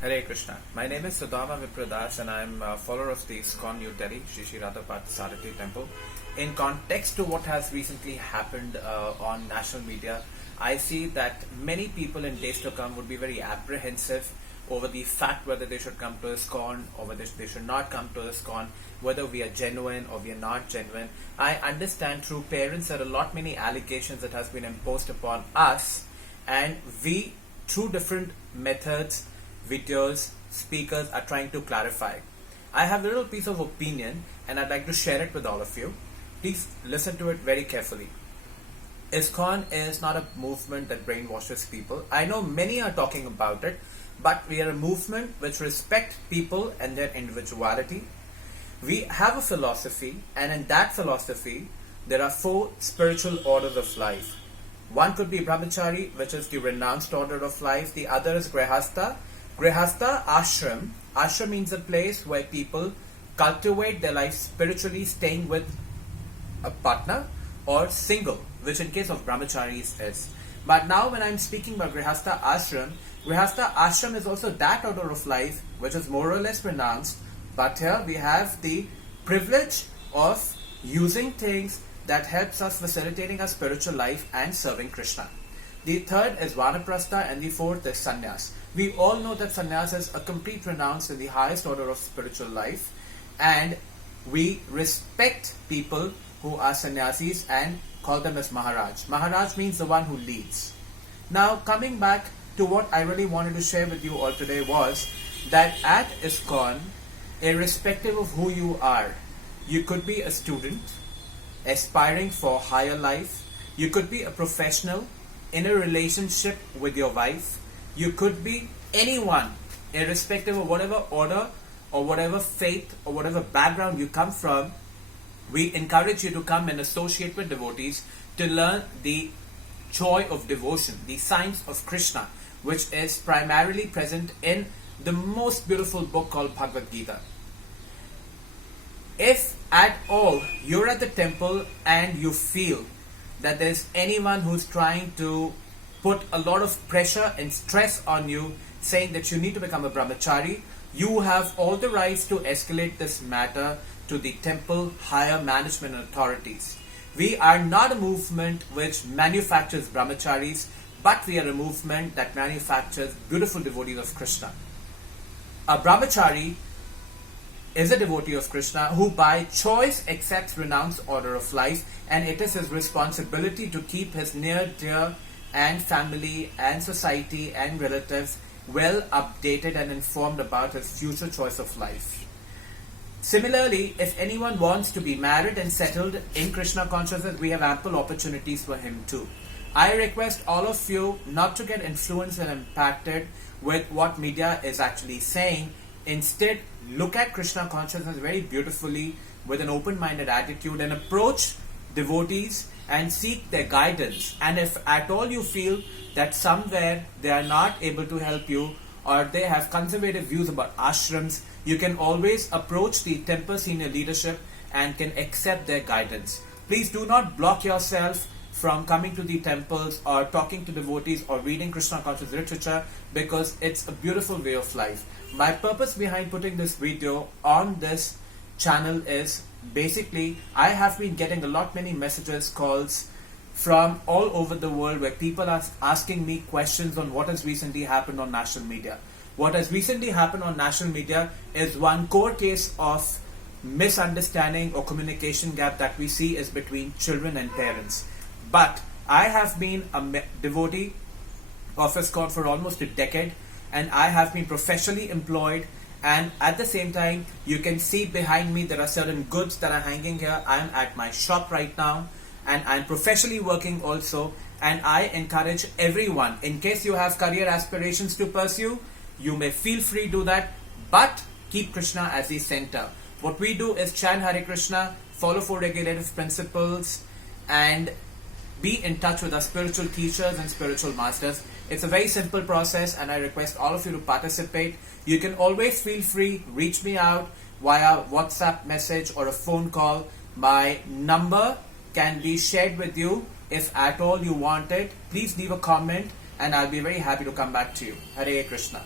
Hare Krishna. My name is Sudama and I am a follower of the Iskcon New Delhi, Shri Shri Radhapat Sarati Temple. In context to what has recently happened on national media, I see that many people in days to come would be very apprehensive over the fact whether they should come to Iskcon or whether they should not come to Iskcon, whether we are genuine or we are not genuine. I understand through parents there are many allegations that has been imposed upon us, and we, through different methods, videos, speakers, are trying to clarify. I have a little piece of opinion and I'd like to share it with all of you. Please listen to it very carefully. Iskcon is not a movement that brainwashes people. I know many are talking about it, but we are a movement which respects people and their individuality. We have a philosophy, and in that philosophy there are 4 spiritual orders of life. One could be bhramchari, which is the renounced order of life. The other is grihastha. Grihastha, ashram. Ashram means a place where people cultivate their life spiritually, staying with a partner, or single, which in case of brahmacharis is. But now when I'm speaking about grihastha ashram is also that order of life which is more or less renounced, but here we have the privilege of using things that helps us facilitating our spiritual life and serving Krishna. The third is vanaprastha and the fourth is sannyas. We all know that sannyas is a complete renounce in the highest order of spiritual life, and we respect people who are sannyasis and call them as Maharaj. Maharaj means the one who leads. Now coming back to what I really wanted to share with you all today was that at Iskcon, irrespective of who you are, you could be a student aspiring for higher life, you could be a professional in a relationship with your wife, you could be anyone, irrespective of whatever order or whatever faith or whatever background you come from. We encourage you to come and associate with devotees to learn the joy of devotion, the science of Krishna, which is primarily present in the most beautiful book called Bhagavad Gita. If at all you're at the temple and you feel that there's anyone who's trying to put a lot of pressure and stress on you, saying that you need to become a brahmachari, you have all the rights to escalate this matter to the temple higher management authorities. We are not a movement which manufactures brahmacharis, but we are a movement that manufactures beautiful devotees of Krishna. A brahmachari is a devotee of Krishna who by choice accepts renounced order of life, and it is his responsibility to keep his near, dear and family and society and relatives well updated and informed about his future choice of life. Similarly, if anyone wants to be married and settled in Krishna consciousness, we have ample opportunities for him too. I request all of you not to get influenced and impacted with what media is actually saying. Instead, look at Krishna consciousness very beautifully with an open-minded attitude and approach devotees and seek their guidance. And if at all you feel that somewhere they are not able to help you or they have conservative views about ashrams, you can always approach the temple senior leadership and can accept their guidance. Please do not block yourself from coming to the temples or talking to devotees or reading Krishna conscious literature, because it's a beautiful way of life. My purpose behind putting this video on this channel is basically I have been getting many messages, calls from all over the world where people are asking me questions on what has recently happened on national media. What has recently happened on national media is one core case of misunderstanding or communication gap that we see is between children and parents. But I have been a devotee of Iskcon for almost a decade, and I have been professionally employed, and at the same time you can see behind me there are certain goods that are hanging here. I am at my shop right now and I am professionally working also, and I encourage everyone, in case you have career aspirations to pursue, you may feel free to do that, but keep Krishna as the center. What we do is chant Hare Krishna, follow 4 regulative principles, and be in touch with our spiritual teachers and spiritual masters. It's a very simple process and I request all of you to participate. You can always feel free, reach me out via WhatsApp message or a phone call. My number can be shared with you if at all you want it. Please leave a comment and I'll be very happy to come back to you. Hare Krishna.